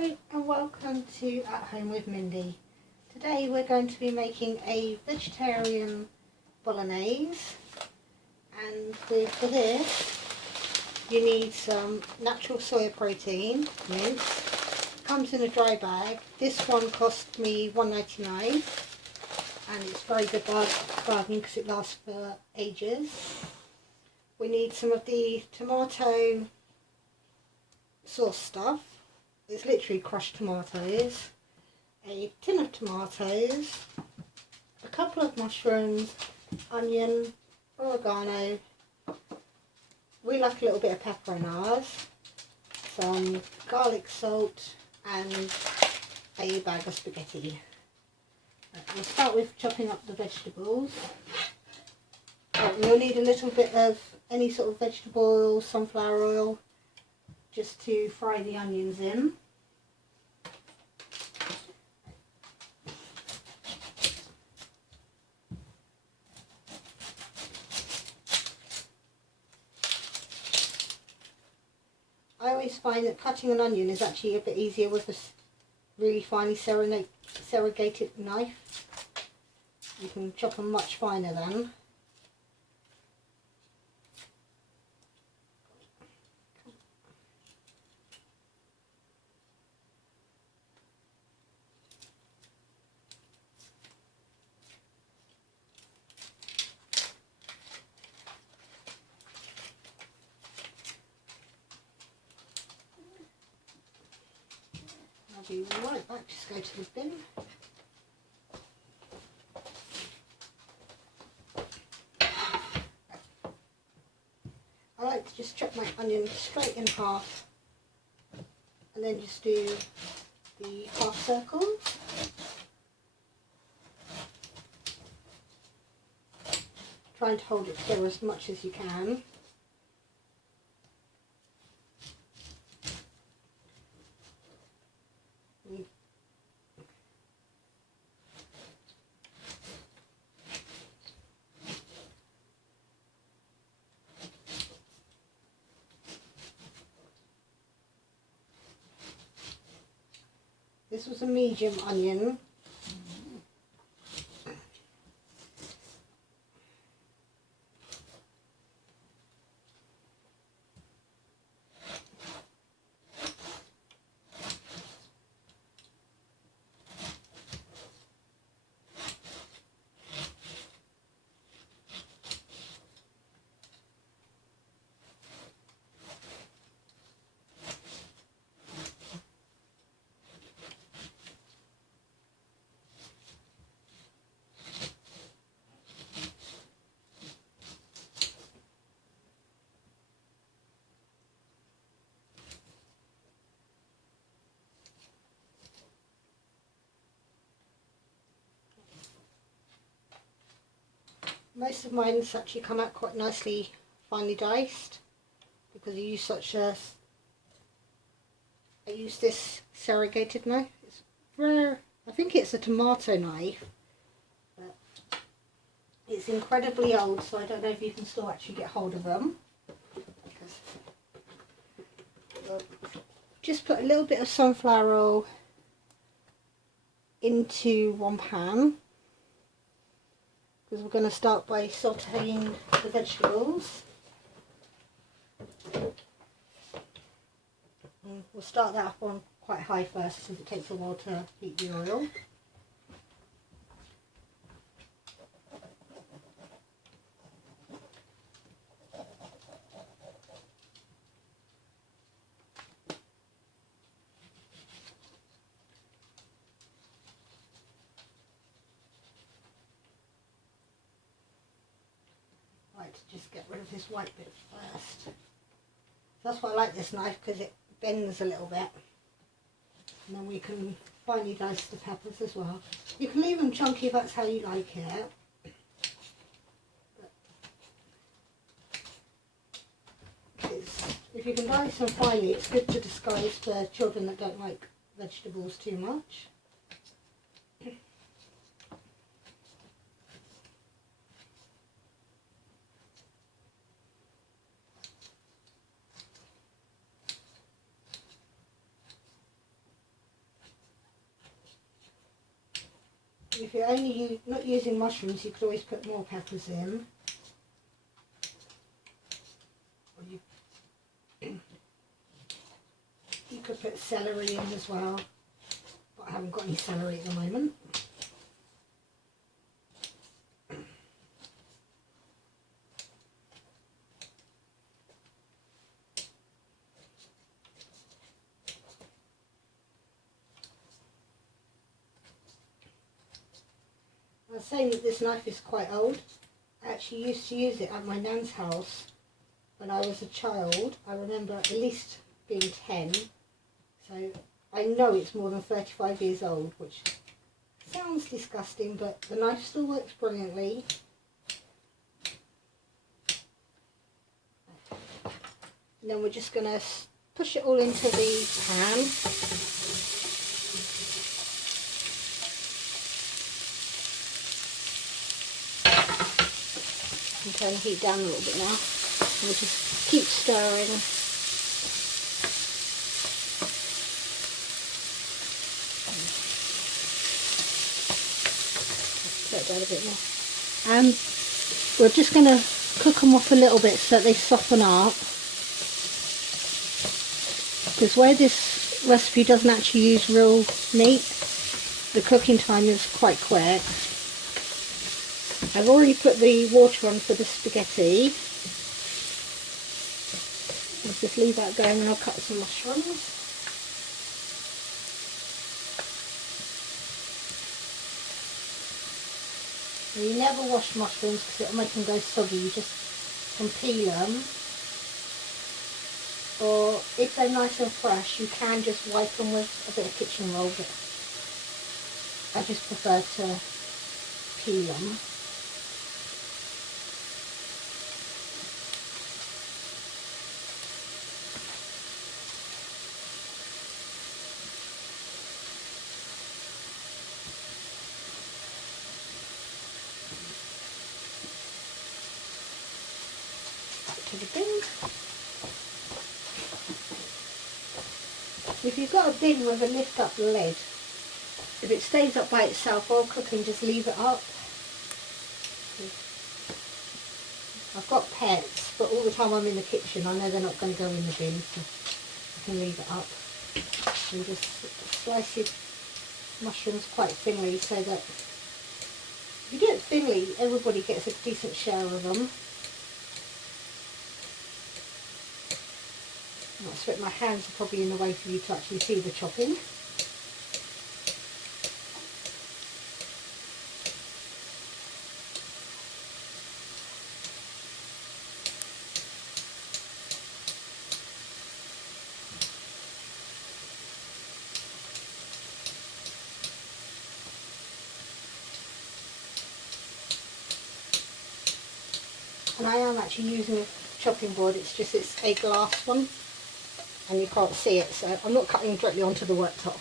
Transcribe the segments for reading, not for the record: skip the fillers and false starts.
Hello and welcome to At Home with Mindy. Today we're going to be making a vegetarian bolognese, and for this you need some natural soya protein, mince. Comes in a dry bag. This one cost me $1.99 and it's very good bargain because it lasts for ages. We need some of the tomato sauce stuff. It's literally crushed tomatoes, a tin of tomatoes, a couple of mushrooms, onion, oregano. We like a little bit of pepper in ours, some garlic salt and a bag of spaghetti. We'll start with chopping up the vegetables. We'll need a little bit of any sort of vegetable oil, sunflower oil, just to fry the onions in. I always find that cutting an onion is actually a bit easier with a really finely serrated knife. You can chop them much finer then. I'll be right back, just go to the bin. I like to just chop my onion straight in half and then just do the half circles. Trying to hold it together as much as you can. This was a medium onion. Most of mine actually come out quite nicely finely diced because I use this serrated knife. It's rare. I think it's a tomato knife, but it's incredibly old, so I don't know if you can still actually get hold of them. Just put a little bit of sunflower oil into one pan, because we're going to start by sauteing the vegetables. And we'll start that up on quite high first, since it takes a while to heat the oil. To just get rid of this white bit first. That's why I like this knife, because it bends a little bit, and then we can finely dice the peppers as well. You can leave them chunky if that's how you like it, but if you can dice them finely, it's good to disguise for children that don't like vegetables too much. If you're only not using mushrooms, you could always put more peppers in. Or you could put celery in as well, but I haven't got any celery at the moment. I was saying that this knife is quite old. I actually used to use it at my nan's house when I was a child. I remember at least being 10, so I know it's more than 35 years old, which sounds disgusting, but the knife still works brilliantly. And then we're just going to push it all into the pan. And turn the heat down a little bit now. And we'll just keep stirring. Put it down a bit more. And we're just going to cook them off a little bit so that they soften up. Because where this recipe doesn't actually use real meat, the cooking time is quite quick. I've already put the water on for the spaghetti. I'll just leave that going and I'll cut some mushrooms. Now, you never wash mushrooms because it'll make them go soggy. You just can peel them. Or if they're nice and fresh, you can just wipe them with a bit of kitchen roll, but I just prefer to peel them. To the bin. If you've got a bin with a lift up lid, if it stays up by itself while cooking, just leave it up. I've got pets, but all the time I'm in the kitchen I know they're not going to go in the bin, so I can leave it up. And just slice your mushrooms quite thinly so that if you do it thinly, everybody gets a decent share of them. I expect my hands are probably in the way for you to actually see the chopping. And I am actually using a chopping board, it's a glass one. And you can't see it, so I'm not cutting directly onto the worktop.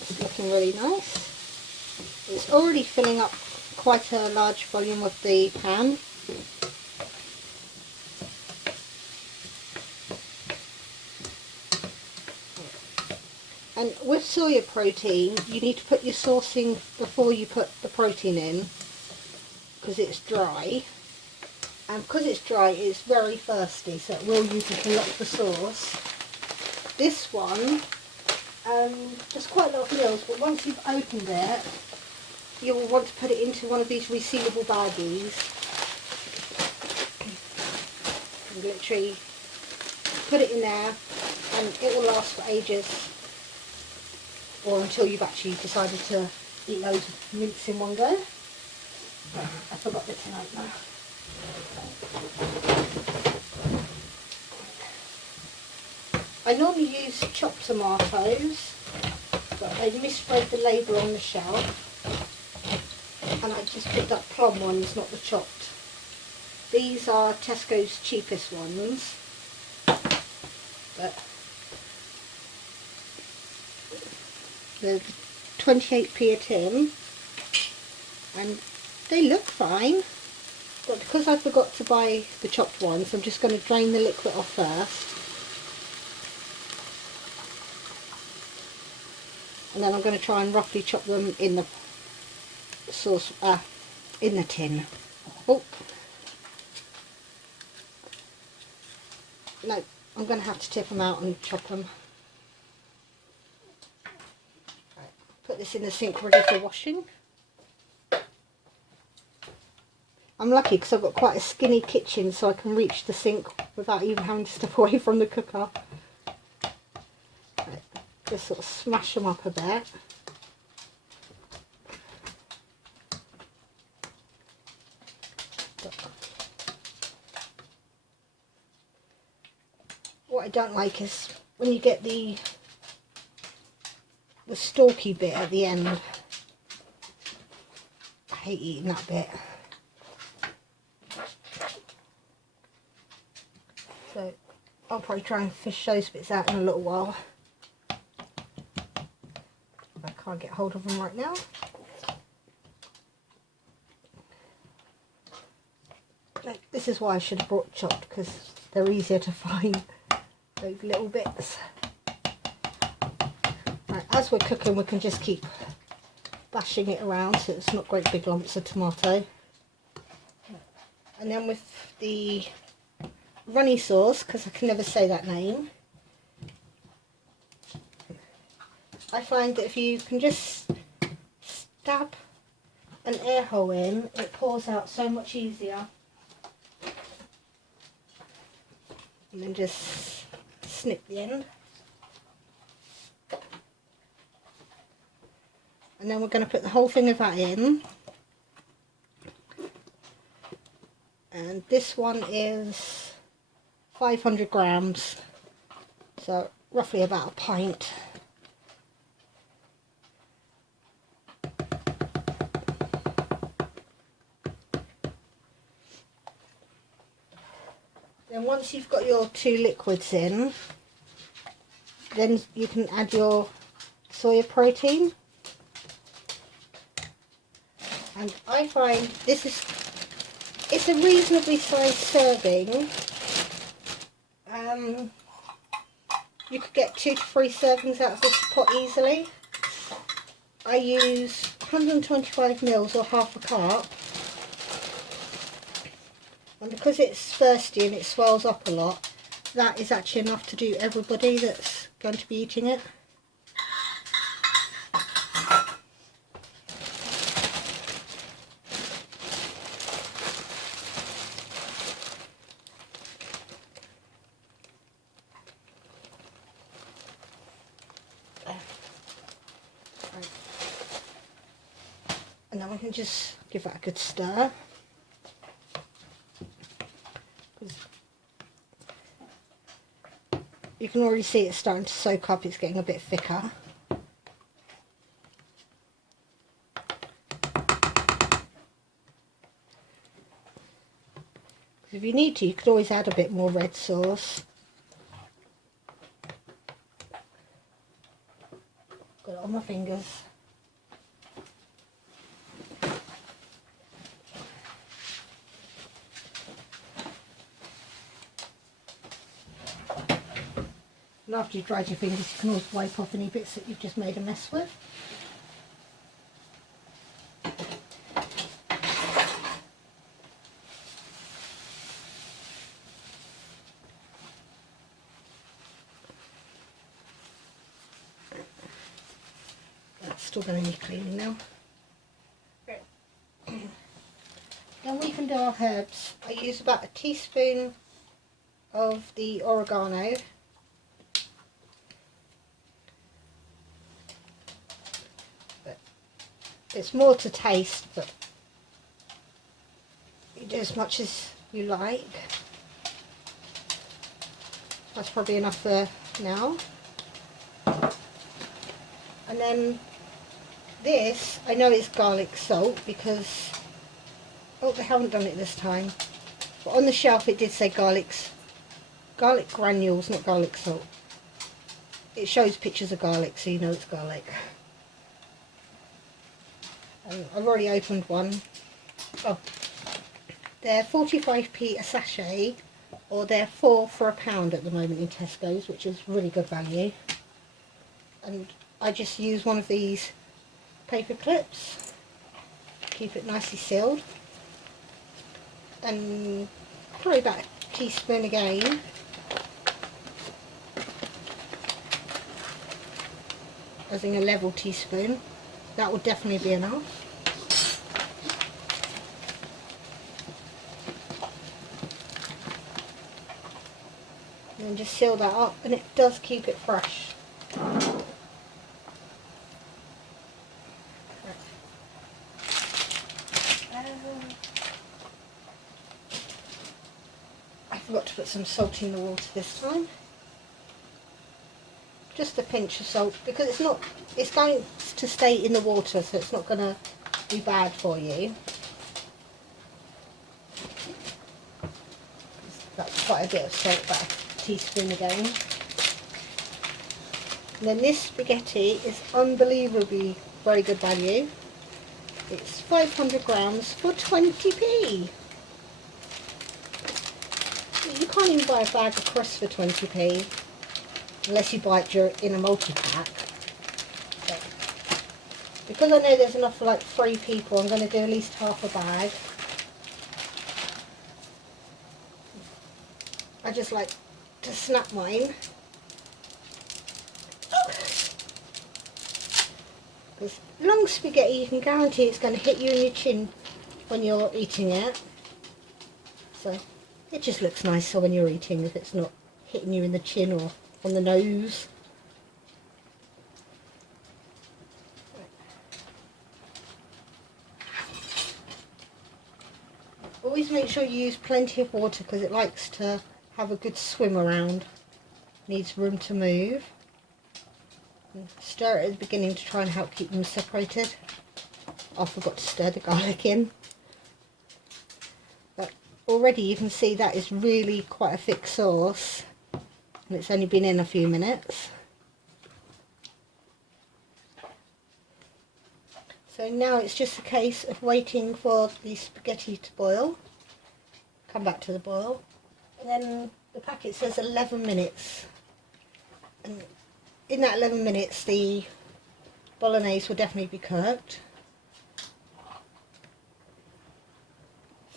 It's looking really nice. It's already filling up quite a large volume of the pan. And with soya protein, you need to put your saucing before you put the protein in, because it's dry. And because it's dry, it's very thirsty, so it will use up a lot of the sauce. This one, there's quite a lot of meals, but once you've opened it, you'll want to put it into one of these resealable baggies. And literally put it in there, and it will last for ages. Or until you've actually decided to eat loads of mince in one go. Oh, I forgot the tin opener. I normally use chopped tomatoes, but I misread the label on the shelf, and I just picked up plum ones, not the chopped. These are Tesco's cheapest ones, but they're 28p a tin, and they look fine. But because I forgot to buy the chopped ones, I'm just going to drain the liquid off first. And then I'm going to try and roughly chop them in the sauce, in the tin. Oh, no, I'm going to have to tip them out and chop them. Right, put this in the sink ready for washing. I'm lucky because I've got quite a skinny kitchen, so I can reach the sink without even having to step away from the cooker. Right, just sort of smash them up a bit. What I don't like is when you get the stalky bit at the end. I hate eating that bit. So I'll probably try and fish those bits out in a little while. I can't get hold of them right now. This is why I should have brought chopped, because they're easier to find, those little bits. Right, as we're cooking, we can just keep bashing it around so it's not great big lumps of tomato. And then with the runny sauce, because I can never say that name, I find that if you can just stab an air hole in, it pours out so much easier. And then just snip the end. And then we're going to put the whole thing of that in. And this one is 500 grams, so roughly about a pint. Then once you've got your 2 liquids in, then you can add your soya protein. And I find it's a reasonably sized serving. You could get 2 to 3 servings out of this pot easily. I use 125 mils or half a cup. And because it's thirsty and it swells up a lot, that is actually enough to do everybody that's going to be eating it. And then we can just give that a good stir. You can already see it's starting to soak up, it's getting a bit thicker. If you need to, you could always add a bit more red sauce. Got it on my fingers. And after you've dried your fingers, you can always wipe off any bits that you've just made a mess with. That's still going to need cleaning now. Then we can do our herbs. I use about a teaspoon of the oregano. It's more to taste, but you do as much as you like. That's probably enough for now. And then this, I know it's garlic salt because, oh, they haven't done it this time. But on the shelf it did say garlic granules, not garlic salt. It shows pictures of garlic, so you know it's garlic. I've already opened one. Oh, They're 45p a sachet, or they're 4 for £1 at the moment in Tesco's, which is really good value. And I just use one of these paper clips, keep it nicely sealed, and probably about a teaspoon again. As in a level teaspoon. That will definitely be enough. And then just seal that up, and it does keep it fresh. I forgot to put some salt in the water this time. Just a pinch of salt, because it's going to stay in the water, so it's not going to be bad for you. That's quite a bit of salt, about a teaspoon again. And then this spaghetti is unbelievably very good value. It's 500 grams for 20p. You can't even buy a bag of crusts for 20p. Unless you buy it in a multi-pack. But because I know there's enough for like 3 people, I'm going to do at least half a bag. I just like to snap mine. Because long spaghetti, you can guarantee it's going to hit you in your chin when you're eating it. So it just looks nicer when you're eating if it's not hitting you in the chin or on the nose. Always make sure you use plenty of water because it likes to have a good swim around. Needs room to move. And stir it at the beginning to try and help keep them separated. I forgot to stir the garlic in. But already you can see that is really quite a thick sauce. And it's only been in a few minutes. So now it's just a case of waiting for the spaghetti to boil. Come back to the boil. And then the packet says 11 minutes. And in that 11 minutes the bolognese will definitely be cooked.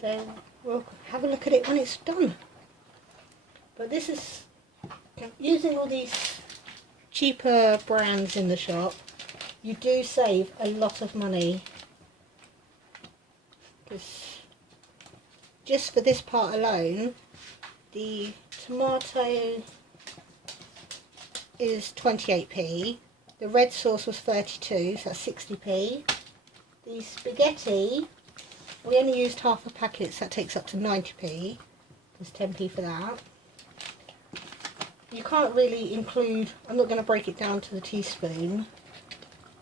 So we'll have a look at it when it's done. But this is using all these cheaper brands in the shop, you do save a lot of money. Because just for this part alone, the tomato is 28p, the red sauce was 32, so that's 60p. The spaghetti, we only used half a packet, so that takes up to 90p. There's 10p for that. You can't really include, I'm not going to break it down to the teaspoon,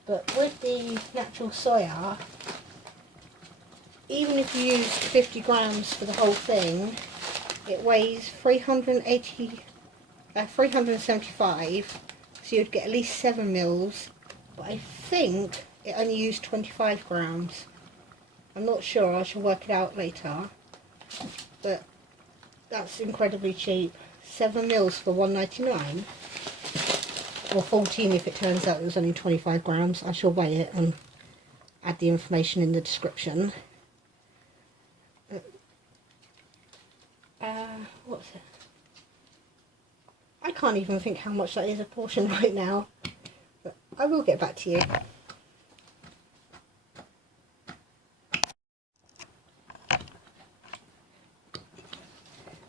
but with the natural soya, even if you used 50 grams for the whole thing, it weighs 375, so you'd get at least 7 mils, but I think it only used 25 grams. I'm not sure, I shall work it out later, but that's incredibly cheap. 7 mils for £1.99, or 14 if it turns out it was only 25 grams. I shall weigh it and add the information in the description. What's it? I can't even think how much that is a portion right now, but I will get back to you.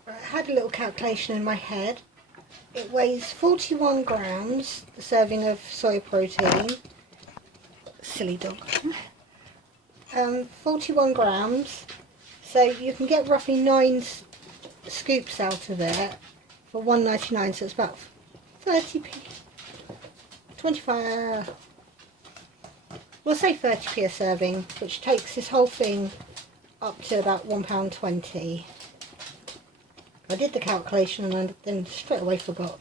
I had a little calculation in my head. It weighs 41 grams, the serving of soy protein. Silly dog. 41 grams, so you can get roughly 9 scoops out of it for £1.99, so it's about 30p, 25, we'll say 30p a serving, which takes this whole thing up to about £1.20. I did the calculation and then straight away forgot.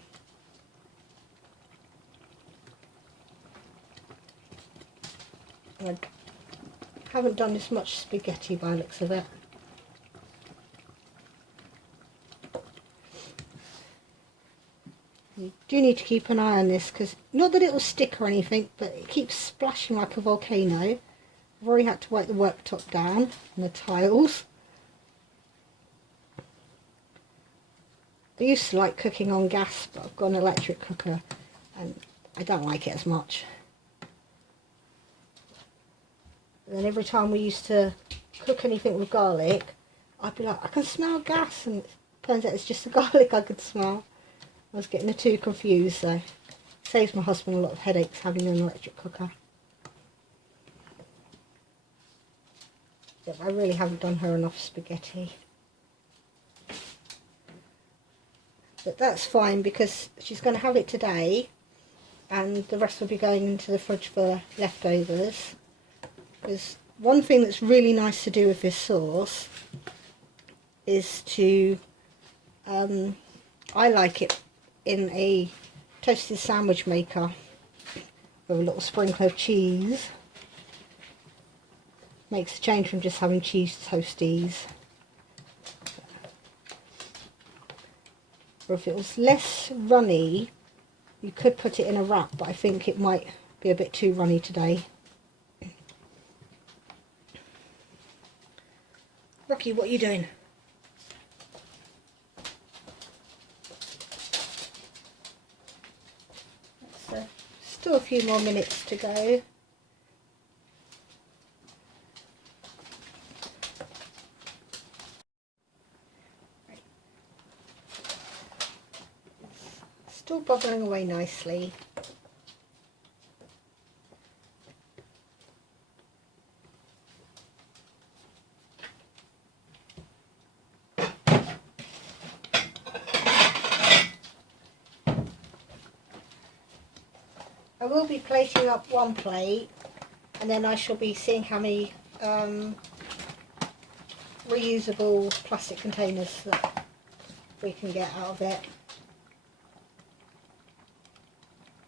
I haven't done this much spaghetti by the looks of it. do need to keep an eye on this, because not that it will stick or anything, but it keeps splashing like a volcano. I've already had to wipe the worktop down and the tiles. I used to like cooking on gas, but I've got an electric cooker and I don't like it as much. And then every time we used to cook anything with garlic, I'd be like, I can smell gas, and it turns out it's just the garlic I could smell. I was getting the two confused, so it saves my husband a lot of headaches having an electric cooker. But I really haven't done her enough spaghetti. But that's fine, because she's going to have it today and the rest will be going into the fridge for leftovers. Because one thing that's really nice to do with this sauce is to, I like it in a toasted sandwich maker with a little sprinkle of cheese. Makes a change from just having cheese toasties. Or if it was less runny, you could put it in a wrap, but I think it might be a bit too runny today. Rocky, what are you doing? Still a few more minutes to go. Still bubbling away nicely. I will be plating up one plate, and then I shall be seeing how many reusable plastic containers that we can get out of it.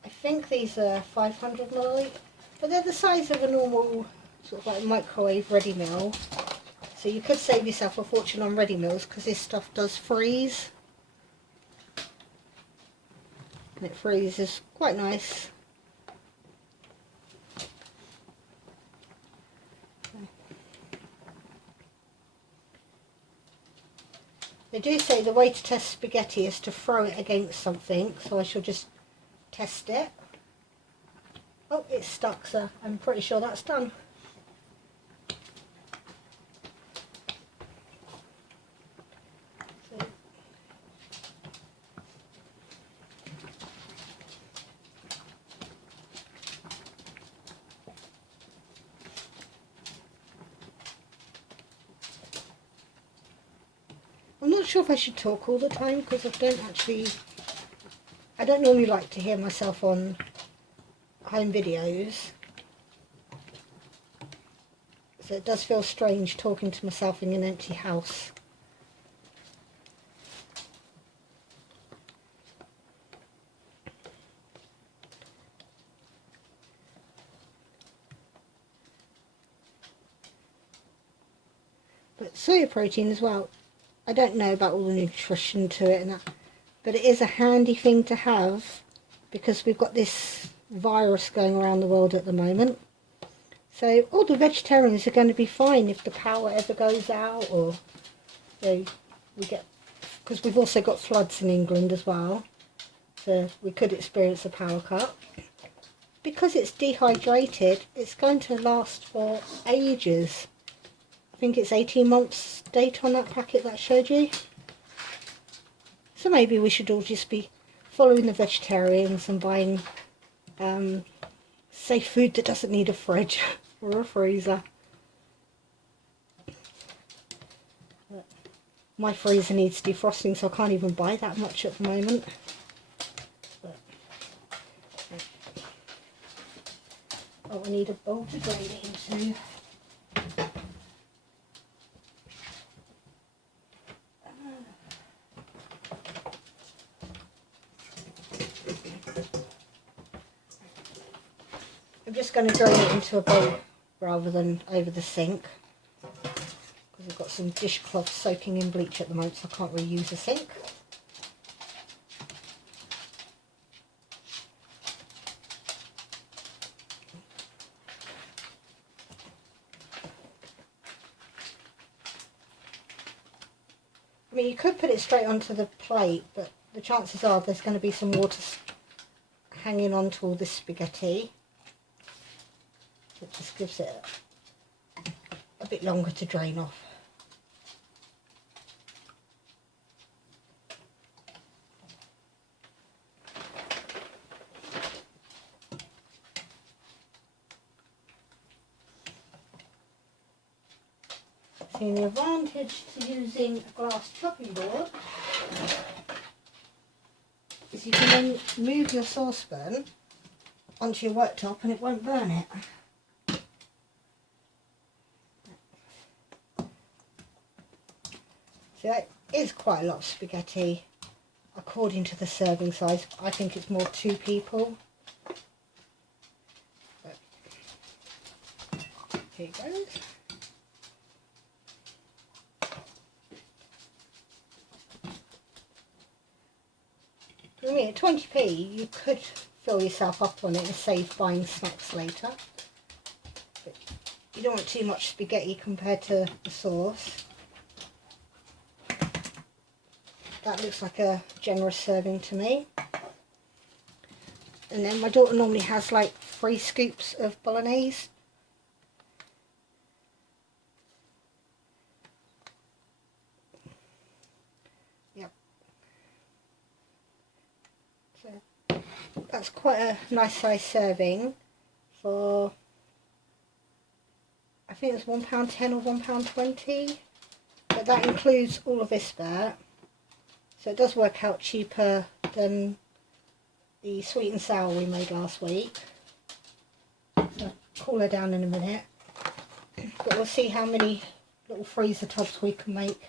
I think these are 500 ml, but they're the size of a normal sort of like microwave ready meal. So you could save yourself a fortune on ready meals, because this stuff does freeze. And it freezes quite nice. They do say the way to test spaghetti is to throw it against something, so I shall just test it. Oh, it's stuck, so I'm pretty sure that's done. So, I'm not sure if I should talk all the time, because I don't normally like to hear myself on home videos. So it does feel strange talking to myself in an empty house. But soya protein as well, I don't know about all the nutrition to it and that, but it is a handy thing to have, because we've got this virus going around the world at the moment. So all the vegetarians are going to be fine if the power ever goes out, or we get, because we've also got floods in England as well, so we could experience a power cut. Because it's dehydrated, it's going to last for ages. I think it's 18 months date on that packet that I showed you. So maybe we should all just be following the vegetarians and buying safe food that doesn't need a fridge or a freezer. But my freezer needs defrosting, so I can't even buy that much at the moment. But, oh, I need a bowl to drain it into. I'm just going to drain it into a bowl rather than over the sink, because we've got some dishcloths soaking in bleach at the moment, so I can't really use a sink. I mean, you could put it straight onto the plate, but the chances are there's going to be some water hanging onto all this spaghetti. It just gives it a bit longer to drain off. See, the advantage to using a glass chopping board is you can then move your saucepan onto your worktop and it won't burn it. So that is quite a lot of spaghetti according to the serving size. I think it's more 2 people. But here it goes. I mean, at 20p you could fill yourself up on it and save buying snacks later. But you don't want too much spaghetti compared to the sauce. That looks like a generous serving to me. And then my daughter normally has like 3 scoops of bolognese. Yep. So that's quite a nice size serving for, I think it's £1.10 or £1.20, but that includes all of this there. So it does work out cheaper than the sweet and sour we made last week. So I'll cool her down in a minute. But we'll see how many little freezer tubs we can make.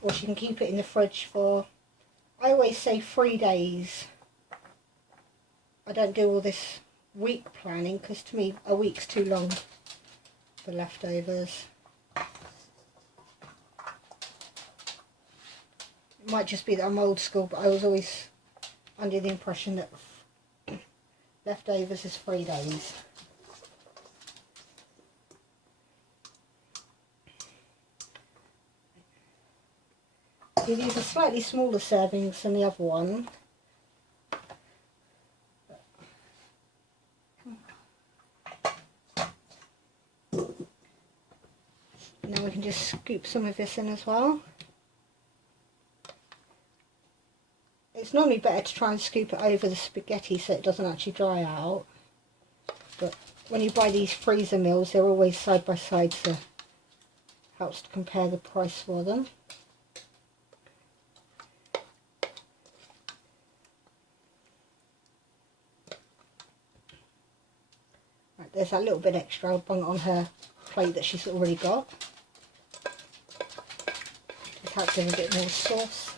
Or she can keep it in the fridge for, I always say 3 days. I don't do all this week planning because to me a week's too long for leftovers. It might just be that I'm old school, but I was always under the impression that leftovers is 3 days. See, these are slightly smaller servings than the other one. Now we can just scoop some of this in as well. It's normally better to try and scoop it over the spaghetti so it doesn't actually dry out. But when you buy these freezer meals, they're always side by side, so helps to compare the price for them. Right, there's that little bit extra. I'll bung it on her plate that she's already got. Just helps with a bit more sauce.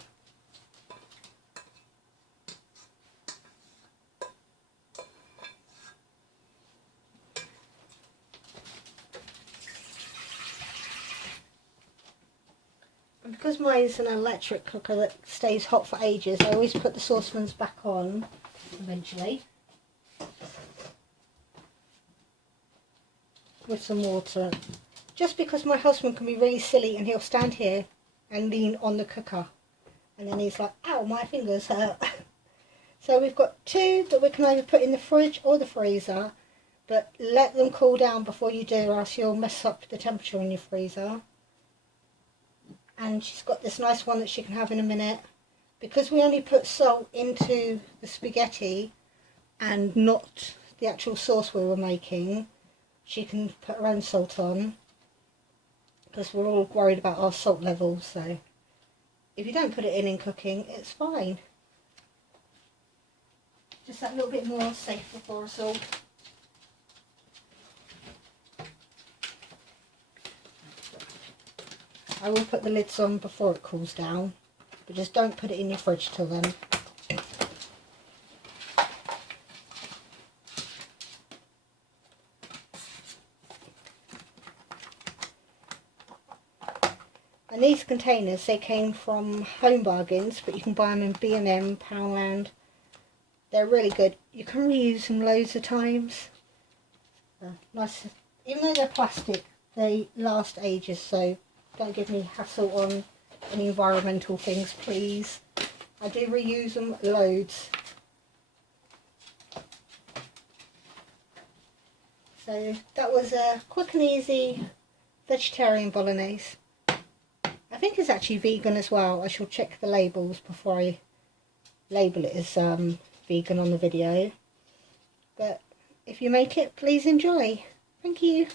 And because mine is an electric cooker that stays hot for ages, I always put the saucepans back on eventually with some water. Just because my husband can be really silly and he'll stand here and lean on the cooker and then he's like, ow, my fingers hurt. So we've got 2 that we can either put in the fridge or the freezer, but let them cool down before you do, or else you'll mess up the temperature in your freezer. And she's got this nice one that she can have in a minute. Because we only put salt into the spaghetti and not the actual sauce we were making, she can put her own salt on, because we're all worried about our salt levels. So if you don't put it in cooking, it's fine. Just that little bit more safer for us all. I will put the lids on before it cools down, but just don't put it in your fridge till then. And these containers, they came from Home Bargains, but you can buy them in B&M, Poundland. They're really good. You can reuse them loads of times. Nice, even though they're plastic, they last ages, so don't give me hassle on any environmental things, please. I do reuse them loads. So that was a quick and easy vegetarian bolognese. I think it's actually vegan as well. I shall check the labels before I label it as vegan on the video. But if you make it, please enjoy. Thank you.